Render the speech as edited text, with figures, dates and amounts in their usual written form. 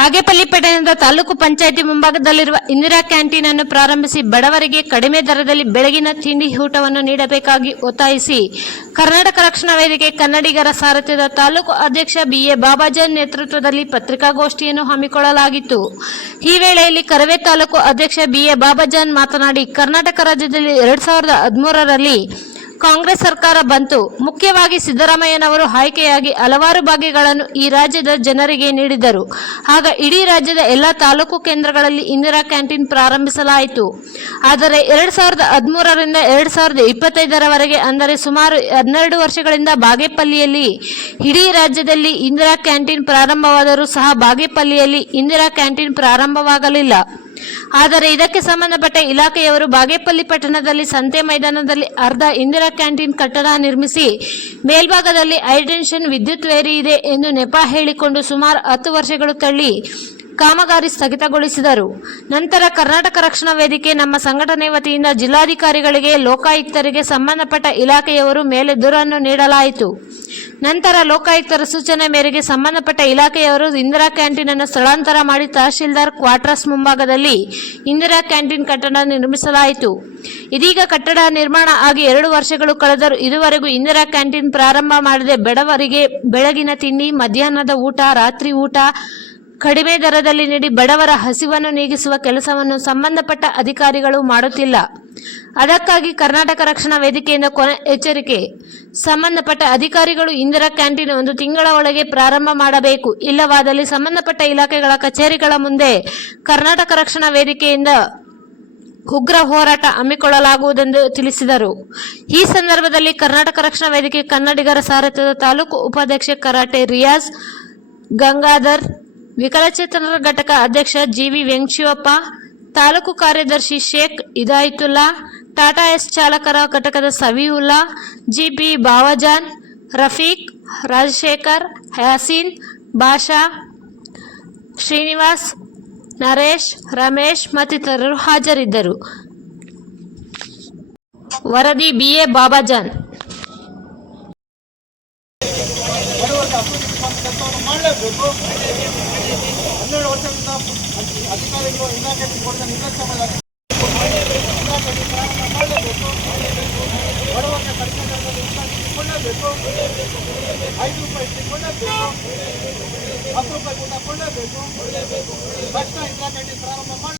ಬಾಗೇಪಲ್ಲಿ ಪಟ್ಟಣದ ತಾಲೂಕು ಪಂಚಾಯಿತಿ ಮುಂಭಾಗದಲ್ಲಿರುವ ಇಂದಿರಾ ಕ್ಯಾಂಟೀನ್ ಅನ್ನು ಪ್ರಾರಂಭಿಸಿ ಬಡವರಿಗೆ ಕಡಿಮೆ ದರದಲ್ಲಿ ಬೆಳಗಿನ ತಿಂಡಿ ಊಟವನ್ನು ನೀಡಬೇಕಾಗಿ ಒತ್ತಾಯಿಸಿ ಕರ್ನಾಟಕ ರಕ್ಷಣಾ ವೇದಿಕೆ ಕನ್ನಡಿಗರ ಸಾರಥ್ಯದ ತಾಲೂಕು ಅಧ್ಯಕ್ಷ BA ಬಾಬಾಜಾನ್ ನೇತೃತ್ವದಲ್ಲಿ ಪತ್ರಿಕಾಗೋಷ್ಠಿಯನ್ನು ಹಮ್ಮಿಕೊಳ್ಳಲಾಗಿತ್ತು. ಈ ವೇಳೆಯಲ್ಲಿ ಕರವೇ ತಾಲೂಕು ಅಧ್ಯಕ್ಷ BA ಬಾಬಾಜಾನ್ ಮಾತನಾಡಿ, ಕರ್ನಾಟಕ ರಾಜ್ಯದಲ್ಲಿ 2013ರಲ್ಲಿ ಕಾಂಗ್ರೆಸ್ ಸರ್ಕಾರ ಬಂತು. ಮುಖ್ಯವಾಗಿ ಸಿದ್ದರಾಮಯ್ಯನವರು ಆಯ್ಕೆಯಾಗಿ ಹಲವಾರು ಭಾಗ್ಯಗಳನ್ನು ಈ ರಾಜ್ಯದ ಜನರಿಗೆ ನೀಡಿದರು. ಆಗ ಇಡೀ ರಾಜ್ಯದ ಎಲ್ಲ ತಾಲೂಕು ಕೇಂದ್ರಗಳಲ್ಲಿ ಇಂದಿರಾ ಕ್ಯಾಂಟೀನ್ ಪ್ರಾರಂಭಿಸಲಾಯಿತು. ಆದರೆ 2013ರಿಂದ 2025ರವರೆಗೆ, ಅಂದರೆ ಸುಮಾರು 12 ವರ್ಷಗಳಿಂದ ಬಾಗೇಪಲ್ಲಿಯಲ್ಲಿ ಇಡೀ ರಾಜ್ಯದಲ್ಲಿ ಇಂದಿರಾ ಕ್ಯಾಂಟೀನ್ ಪ್ರಾರಂಭವಾದರೂ ಸಹ ಬಾಗೇಪಲ್ಲಿಯಲ್ಲಿ ಇಂದಿರಾ ಕ್ಯಾಂಟೀನ್ ಪ್ರಾರಂಭವಾಗಲಿಲ್ಲ. ಆದರೆ ಇದಕ್ಕೆ ಸಂಬಂಧಪಟ್ಟ ಇಲಾಖೆಯವರು ಬಾಗೇಪಲ್ಲಿ ಪಟ್ಟಣದಲ್ಲಿ ಸಂತೆ ಮೈದಾನದಲ್ಲಿ ಅರ್ಧ ಇಂದಿರಾ ಕ್ಯಾಂಟೀನ್ ಕಟ್ಟಡ ನಿರ್ಮಿಸಿ ಮೇಲ್ಭಾಗದಲ್ಲಿ ಹೈಟೆನ್ಷನ್ ವಿದ್ಯುತ್ ವೇರಿ ಇದೆ ಎಂದು ನೆಪ ಹೇಳಿಕೊಂಡು ಸುಮಾರು 10 ವರ್ಷಗಳು ತಳ್ಳಿ ಕಾಮಗಾರಿ ಸ್ಥಗಿತಗೊಳಿಸಿದರು. ನಂತರ ಕರ್ನಾಟಕ ರಕ್ಷಣಾ ವೇದಿಕೆ ನಮ್ಮ ಸಂಘಟನೆ ವತಿಯಿಂದ ಜಿಲ್ಲಾಧಿಕಾರಿಗಳಿಗೆ, ಲೋಕಾಯುಕ್ತರಿಗೆ, ಸಂಬಂಧಪಟ್ಟ ಇಲಾಖೆಯವರು ಮೇಲೆ ದೂರನ್ನು ನೀಡಲಾಯಿತು. ನಂತರ ಲೋಕಾಯುಕ್ತರ ಸೂಚನೆ ಮೇರೆಗೆ ಸಂಬಂಧಪಟ್ಟ ಇಲಾಖೆಯವರು ಇಂದಿರಾ ಕ್ಯಾಂಟೀನ್ ಅನ್ನು ಸ್ಥಳಾಂತರ ಮಾಡಿ ತಹಶೀಲ್ದಾರ್ ಕ್ವಾರ್ಟರ್ಸ್ ಮುಂಭಾಗದಲ್ಲಿ ಇಂದಿರಾ ಕ್ಯಾಂಟೀನ್ ಕಟ್ಟಡ ನಿರ್ಮಿಸಲಾಯಿತು. ಇದೀಗ ಕಟ್ಟಡ ನಿರ್ಮಾಣ ಆಗಿ 2 ವರ್ಷಗಳು ಕಳೆದರೂ ಇದುವರೆಗೂ ಇಂದಿರಾ ಕ್ಯಾಂಟೀನ್ ಪ್ರಾರಂಭ ಮಾಡದೆ ಬಡವರಿಗೆ ಬೆಳಗಿನ ತಿಂಡಿ, ಮಧ್ಯಾಹ್ನದ ಊಟ, ರಾತ್ರಿ ಊಟ ಕಡಿಮೆ ದರದಲ್ಲಿ ನೀಡಿ ಬಡವರ ಹಸಿವನ್ನು ನೀಗಿಸುವ ಕೆಲಸವನ್ನು ಸಂಬಂಧಪಟ್ಟ ಅಧಿಕಾರಿಗಳು ಮಾಡುತ್ತಿಲ್ಲ. ಅದಕ್ಕಾಗಿ ಕರ್ನಾಟಕ ರಕ್ಷಣಾ ವೇದಿಕೆಯಿಂದ ಕೊನೆ ಎಚ್ಚರಿಕೆ: ಸಂಬಂಧಪಟ್ಟ ಅಧಿಕಾರಿಗಳು ಇಂದಿರಾ ಕ್ಯಾಂಟೀನ್ 1 ತಿಂಗಳ ಒಳಗೆ ಪ್ರಾರಂಭ ಮಾಡಬೇಕು. ಇಲ್ಲವಾದಲ್ಲಿ ಸಂಬಂಧಪಟ್ಟ ಇಲಾಖೆಗಳ ಕಚೇರಿಗಳ ಮುಂದೆ ಕರ್ನಾಟಕ ರಕ್ಷಣಾ ವೇದಿಕೆಯಿಂದ ಉಗ್ರ ಹೋರಾಟ ಹಮ್ಮಿಕೊಳ್ಳಲಾಗುವುದೆಂದು ತಿಳಿಸಿದರು. ಈ ಸಂದರ್ಭದಲ್ಲಿ ಕರ್ನಾಟಕ ರಕ್ಷಣಾ ವೇದಿಕೆ ಕನ್ನಡಿಗರ ಸಾರಥ್ಯದ ತಾಲೂಕು ಉಪಾಧ್ಯಕ್ಷ ಕರಾಟೆ ರಿಯಾಜ್ ಗಂಗಾಧರ್, ವಿಕಲಚೇತನರ ಘಟಕ ಅಧ್ಯಕ್ಷ GV ವೆಂಕಟಶಿವಪ್ಪ, ತಾಲೂಕು ಕಾರ್ಯದರ್ಶಿ ಶೇಖ್ ಹಿದಾಯತುಲ್ಲಾ, ಟಾಟಾ ಎಸ್ ಚಾಲಕರ ಘಟಕದ ಸವಿಯುಲ್ಲಾ, GP ಬಾಬಾಜಾನ್, ರಫೀಕ್, ರಾಜಶೇಖರ್, ಯಾಸೀನ್, ಬಾಷಾ, ಶ್ರೀನಿವಾಸ್, ನರೇಶ್, ರಮೇಶ್ ಮತ್ತಿತರರು ಹಾಜರಿದ್ದರು. ವರದಿ BA ಬಾಬಾಜಾನ್. ಮಾಡಲೇಬೇಕು. 12 ವರ್ಷದಿಂದ ಅಧಿಕಾರಿಗಳು ಇಲಾಖೆ ಕೊಡ್ತಾ ನಿರ್ಲಕ್ಷ್ಯ ಮಾಡಬೇಕು. ಬಡವರಿಗೆ ಕಡಿಮೆ ದರದಲ್ಲಿ ಕೊಳ್ಳೇಬೇಕು. 5 ರೂಪಾಯಿ ಕೊಳ್ಳೇಬೇಕು. 10 ರೂಪಾಯಿ ಊಟ ಕೊಳ್ಳೇಬೇಕು. ತಕ್ಷಣ ಇಂದಿರಾ ಕ್ಯಾಂಟೀನ್ ಪ್ರಾರಂಭ ಮಾಡಿ.